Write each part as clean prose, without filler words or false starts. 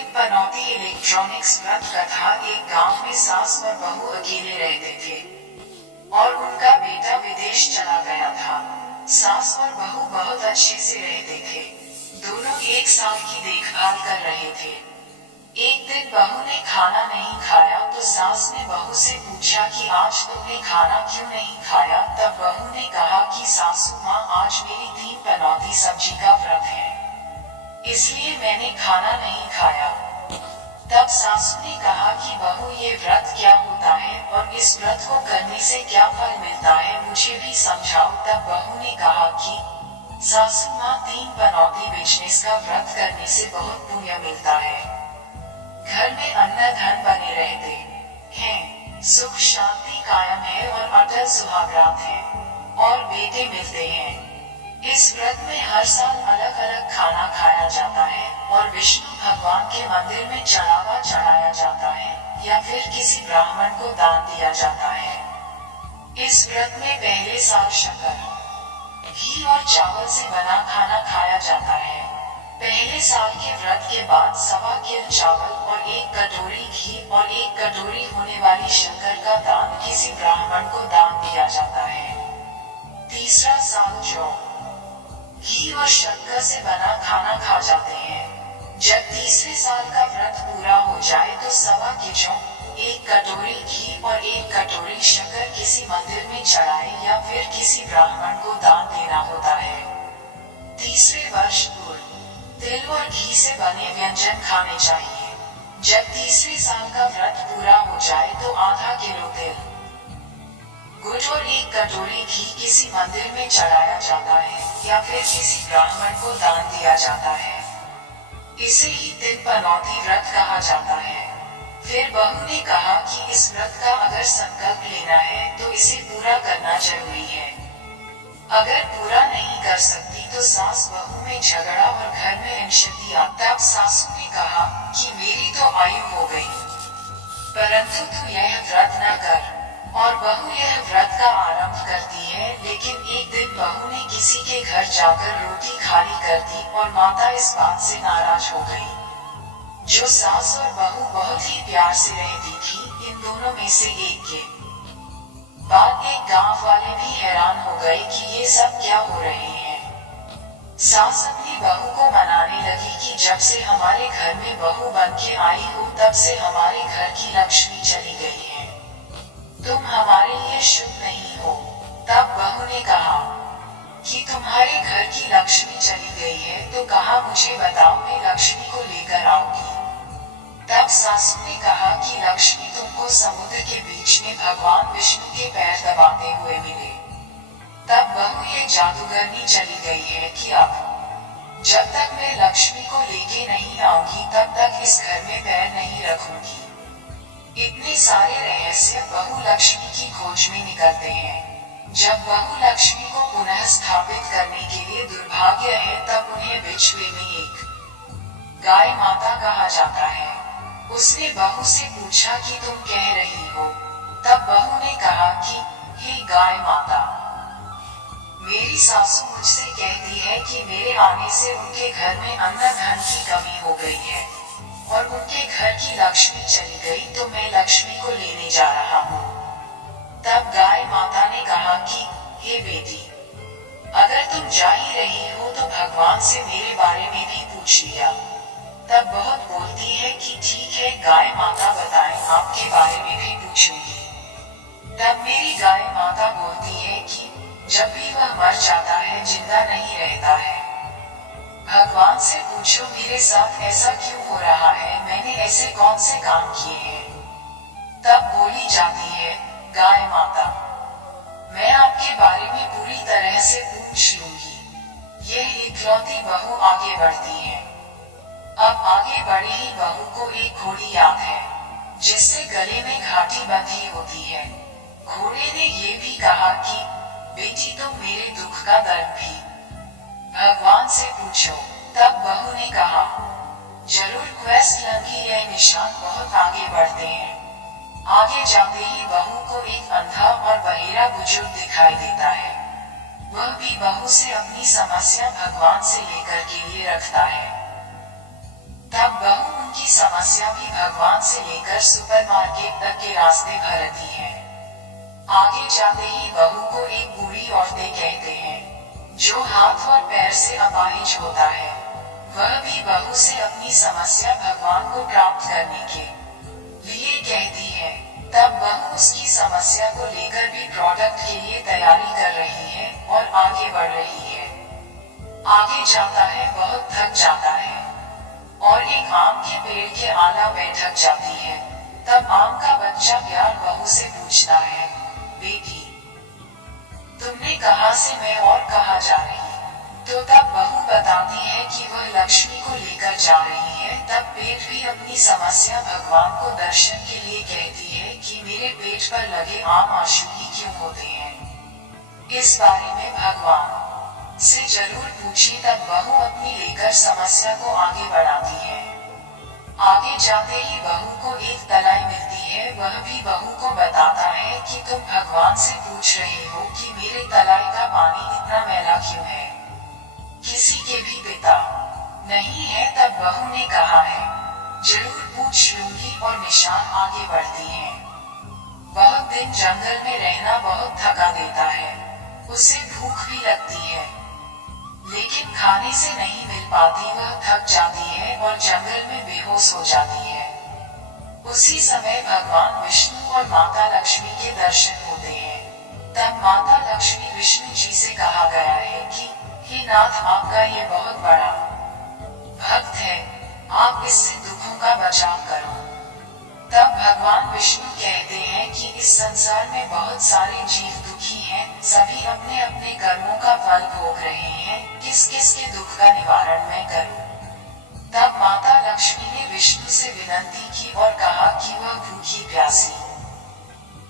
दिन पनौती इलेक्ट्रॉनिक्स व्रत कथा। एक गांव में सास और बहू अकेले रहते थे और उनका बेटा विदेश चला गया था। सास और बहू बहुत अच्छे से रहते थे। दोनों एक साल की देखभाल कर रहे थे। एक दिन बहू ने खाना नहीं खाया तो सास ने बहू से पूछा कि आज तुमने खाना क्यों नहीं खाया। तब बहू ने कहा कि सासू माँ, आज मेरी 3 पनौती सब्जी का व्रत है, इसलिए मैंने खाना नहीं खाया। तब सासू ने कहा कि बहू, ये व्रत क्या होता है और इस व्रत को करने से क्या फल मिलता है, मुझे भी समझाओ। तब बहू ने कहा कि सासू माँ, 3 पनौती बिजनेस का व्रत करने से बहुत पुण्य मिलता है। घर में अन्न धन बने रहते हैं, सुख शांति कायम है और अटल सुहागरात है और बेटे मिलते हैं। इस व्रत में हर साल अलग अलग खाना खाया जाता है और विष्णु भगवान के मंदिर में चढ़ावा चढ़ाया जाता है या फिर किसी ब्राह्मण को दान दिया जाता है। इस व्रत में पहले साल शक्कर, घी और चावल से बना खाना खाया जाता है। पहले साल के व्रत के बाद 1.25 किलो चावल और 1 कटोरी घी और 1 कटोरी होने वाली शक्कर का दान किसी ब्राह्मण को दान दिया जाता है। तीसरा साल जौ, घी और शक्कर से बना खाना खा जाते हैं। जब तीसरे साल का व्रत पूरा हो जाए तो 1.25 किलो, 1 कटोरी घी और 1 कटोरी शक्कर किसी मंदिर में चढ़ाए या फिर किसी ब्राह्मण को दान देना होता है। तीसरे वर्ष गुड़, तिल और घी से बने व्यंजन खाने चाहिए। जब तीसरे साल का व्रत पूरा हो जाए तो आधा किलो तिल, गुड़ और 1 कटोरी घी किसी मंदिर में चढ़ाया जाता है या फिर किसी ब्राह्मण को दान दिया जाता है। इसे ही 3 पनौती व्रत कहा जाता है। फिर बहू ने कहा कि इस व्रत का अगर संकल्प लेना है तो इसे पूरा करना जरूरी है। अगर पूरा नहीं कर सकती तो सास बहू में झगड़ा और घर में अनशती आता। तब सासू ने कहा कि मेरी तो आयु हो गई, परंतु तू यह व्रत न कर। और बहू यह व्रत का आरंभ करती है। लेकिन एक दिन बहू ने किसी के घर जाकर रोटी खाली कर दी और माता इस बात से नाराज हो गई। जो सास और बहू बहुत ही प्यार से रहती थी, इन दोनों में से एक के बाद एक गांव वाले भी हैरान हो गए कि ये सब क्या हो रहे हैं। सास अपनी बहू को मनाने लगी कि जब से हमारे घर में बहू बन के आई हो तब से हमारे घर की लक्ष्मी चली गई है, तुम हमारे लिए शुभ नहीं हो। तब बहू ने कहा कि तुम्हारे घर की लक्ष्मी चली गई है तो कहा मुझे बताओ, मैं लक्ष्मी को लेकर आऊंगी। तब सासू ने कहा कि लक्ष्मी तुमको समुद्र के बीच में भगवान विष्णु के पैर दबाते हुए मिले। तब बहू ये जादूगरनी चली गई है कि अब जब तक मैं लक्ष्मी को लेके नहीं आऊंगी तब तक इस घर में पैर नहीं रखूंगी। इतने सारे रहस्य बहू लक्ष्मी की खोज में निकलते हैं। जब बहू लक्ष्मी को पुनः स्थापित करने के लिए दुर्भाग्य है तब उन्हें बिछुए में एक गाय माता कहा जाता है। उसने बहू से पूछा कि तुम कह रही हो। तब बहू ने कहा कि हे गाय माता, मेरी सासू मुझसे कहती है कि मेरे आने से उनके घर में अन्न धन की कमी हो गई है और उनके घर की लक्ष्मी चली गई, तो मैं लक्ष्मी को लेने जा रहा हूँ। तब गाय माता ने कहा कि हे बेटी, अगर तुम जा ही रही हो तो भगवान से मेरे बारे में भी पूछ लिया। तब बहुत बोलती है कि ठीक है गाय माता, बताएं, आपके बारे में भी पूछूंगी। तब मेरी गाय माता बोलती है कि जब भी वह मर जाता है जिंदा नहीं रहता है। भगवान से पूछो मेरे साथ ऐसा क्यों हो रहा है, मैंने ऐसे कौन से काम किए हैं। तब बोली जाती है गाय माता, मैं आपके बारे में पूरी तरह से पूछ लूंगी। यह इकलौती बहू आगे बढ़ती है। अब आगे बढ़ी ही बहू को एक घोड़ी याद है जिससे गले में घाटी बंधी होती है। घोड़े ने ये भी कहा कि बेटी तुम मेरे दुख का दर्द भी भगवान से पूछो। तब बहू ने कहा जरूर क्वेस्ट लंगी। यह निशान बहुत आगे बढ़ते हैं। आगे जाते ही बहू को एक अंधा और बहेरा बुजुर्ग दिखाई देता है। वह भी बहू से अपनी समस्या भगवान से लेकर के लिए रखता है। तब बहू उनकी समस्या भी भगवान से लेकर सुपरमार्केट तक के रास्ते भरती है। आगे जाते ही बहू को एक बूढ़ी औरतें कहते हैं, जो हाथ और पैर से अपाहिज होता है। वह भी बहू से अपनी समस्या भगवान को प्राप्त करने के लिए कहती है। तब बहू उसकी समस्या को लेकर भी प्रोडक्ट के लिए तैयारी कर रही है और आगे बढ़ रही है। आगे जाता है, बहुत थक जाता है और एक आम के पेड़ के आला बैठक जाती है। तब आम का बच्चा प्यार बहू से पूछता है, बेटी तुमने कहा से मैं और कहा जा रही। तो तब बहू बताती है कि वह लक्ष्मी को लेकर जा रही है। तब पेट भी अपनी समस्या भगवान को दर्शन के लिए कहती है कि मेरे पेट पर लगे आम आंसू ही क्यों होते हैं, इस बारे में भगवान से जरूर पूछिए। तब बहू अपनी लेकर समस्या को आगे बढ़ाती है। आगे जाते ही बहू को एक तलाई मिलती है। वह भी बहू को बताता है कि तुम भगवान से पूछ रहे हो कि मेरे तलाई का पानी इतना मैला क्यों है, किसी के भी पिता नहीं है। तब बहू ने कहा है, जरूर पूछ लूंगी और निशान आगे बढ़ती है। बहुत दिन जंगल में रहना बहुत थका देता है। उसे भूख भी लगती है, लेकिन खाने से नहीं मिल पाती। वह थक जाती है और जंगल में बेहोश हो जाती है। उसी समय भगवान विष्णु और माता लक्ष्मी के दर्शन होते हैं। तब माता लक्ष्मी विष्णु जी से कहा गया है कि हे नाथ, आपका ये बहुत बड़ा भक्त है, आप इससे दुखों का बचाव करो। तब भगवान विष्णु कहते हैं कि इस संसार में बहुत सारे जीव दुखी हैं, सभी अपने अपने कर्मों का फल भोग रहे हैं, किस किस के दुख का निवारण मैं करूं। तब माता लक्ष्मी ने विष्णु से विनती की और कहा कि वह भूखी प्यासी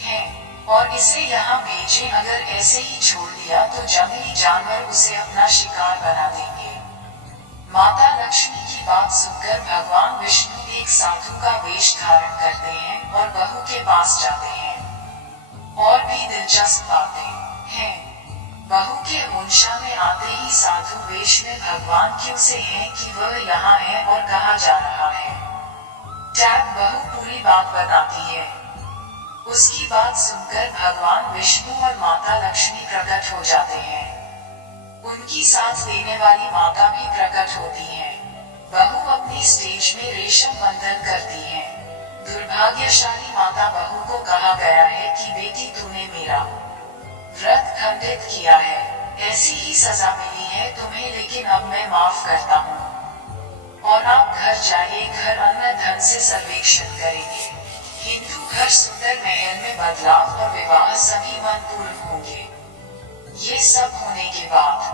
है और इसे यहाँ भेजें। अगर ऐसे ही छोड़ दिया तो जंगली जानवर उसे अपना शिकार बना देंगे। माता लक्ष्मी की बात सुनकर भगवान विष्णु एक साधु का वेश धारण करते हैं और बहू के पास जाते हैं। और भी दिलचस्प बातें हैं। बहू के मुंशा में आते ही साधु वेश में भगवान क्यों से हैं कि वह यहाँ है और कहा जा रहा है। टैग बहू पूरी बात बताती है। उसकी बात सुनकर भगवान विष्णु और माता लक्ष्मी प्रकट हो जाते हैं। उनकी साथ देने वाली माता भी प्रकट होती है। बहू अपनी स्टेज में रेशम बंधन करती है। दुर्भाग्यशाली माता बहू को कहा गया है कि बेटी तूने मेरा व्रत खंडित किया है, ऐसी ही सजा मिली है तुम्हें, लेकिन अब मैं माफ करता हूँ और आप घर जाइए। घर अन्न धन से सर्वेक्षण करेंगे। हिंदू घर सुंदर महल में बदलाव और विवाह सभी मनपूर्ण होंगे। ये सब होने के बाद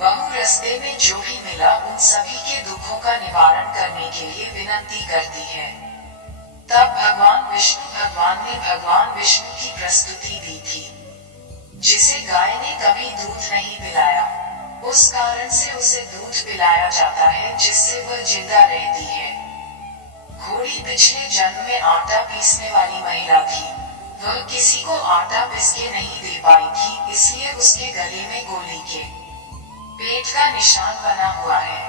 बहू रास्ते में जो भी मिला उन सभी के दुखों का निवारण करने के लिए विनती करती है। तब भगवान विष्णु की प्रस्तुति दी थी, जिसे गाय ने कभी दूध नहीं पिलाया, उस कारण से उसे दूध पिलाया जाता है, जिससे वह जिंदा रहती है। घोड़ी पिछले जन्म में आटा पीसने वाली महिला थी। वह किसी को आटा पीस के नहीं दे पाई थी, इसलिए उसके गले में गोली के पेट का निशान बना हुआ है।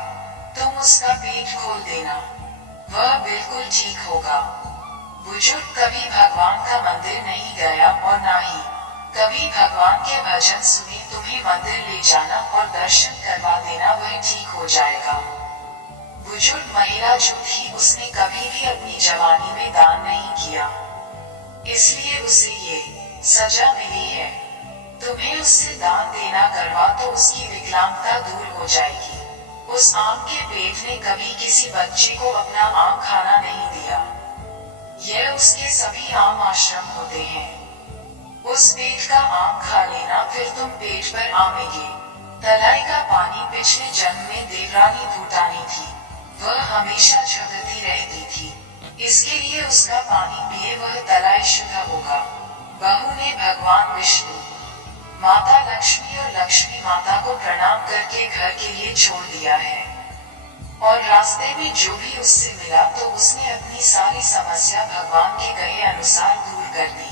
तुम उसका पेट खोल देना, वह बिल्कुल ठीक होगा। बुजुर्ग कभी भगवान का मंदिर नहीं गया और ना ही कभी भगवान के भजन सुने। तुम्हें मंदिर ले जाना और दर्शन करवा देना, वह ठीक हो जाएगा। बुजुर्ग महिला जो थी, उसने कभी भी अपनी जवानी में दान नहीं किया, इसलिए उसे ये सजा मिली है। तुम्हें उससे दान देना करवा तो उसकी विकलांगता दूर हो जाएगी। उस आम के पेट ने कभी किसी बच्चे को अपना आम खाना नहीं दिया। यह उसके सभी आम आश्रम होते हैं। उस पेट का आम खा लेना, फिर तुम पेट पर आवेंगे। तलाई का पानी पिछले जन्म में देवरानी भूटानी थी। वह हमेशा झगड़ती रहती थी, इसके लिए उसका पानी पिए, वह तलाई शुद्ध होगा। बहू ने भगवान विष्णु, माता लक्ष्मी और लक्ष्मी माता को प्रणाम करके घर के लिए छोड़ दिया है और रास्ते में जो भी उससे मिला तो उसने अपनी सारी समस्या भगवान के कहे अनुसार दूर कर दी।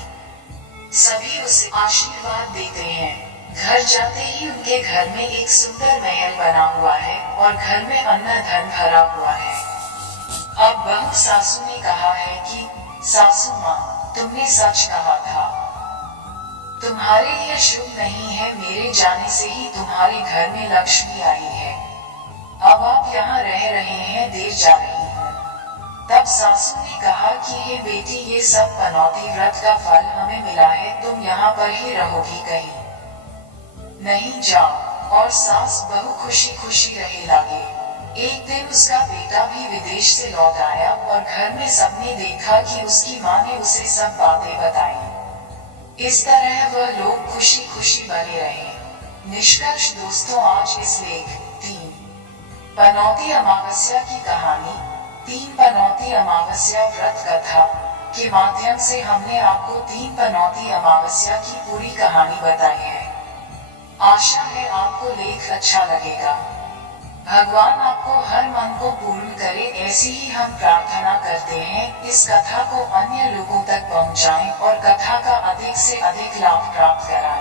सभी उसे आशीर्वाद देते हैं। घर जाते ही उनके घर में एक सुंदर महल बना हुआ है और घर में अन्न धन भरा हुआ है। अब बहू सासू ने कहा है कि सासू माँ, तुमने सच कहा था। तुम्हारे लिए शुभ नहीं है, मेरे जाने से ही तुम्हारे घर में लक्ष्मी आई है। अब आप यहाँ रह रहे हैं, देर जा रही है। तब सासू ने कहा कि हे बेटी, ये सब पनौती व्रत का फल हमें मिला है, तुम यहाँ पर ही रहोगी, कहीं नहीं जाओ। और सास बहू खुशी खुशी रहे लगे। एक दिन उसका बेटा भी विदेश से लौट आया और घर में सबने देखा कि उसकी माँ ने उसे सब बातें बताई। इस तरह वह लोग खुशी खुशी बने रहे। निष्कर्ष दोस्तों, आज इस लेख 3 पनौती अमावस्या की कहानी 3 पनौती अमावस्या व्रत कथा के माध्यम से हमने आपको 3 पनौती अमावस्या की पूरी कहानी बताई है। आशा है आपको लेख अच्छा लगेगा। भगवान आपको हर मन को पूर्ण करे, ऐसी ही हम प्रार्थना करते हैं। इस कथा को अन्य लोगों तक पहुंचाएं और कथा का अधिक से अधिक लाभ प्राप्त कराएं।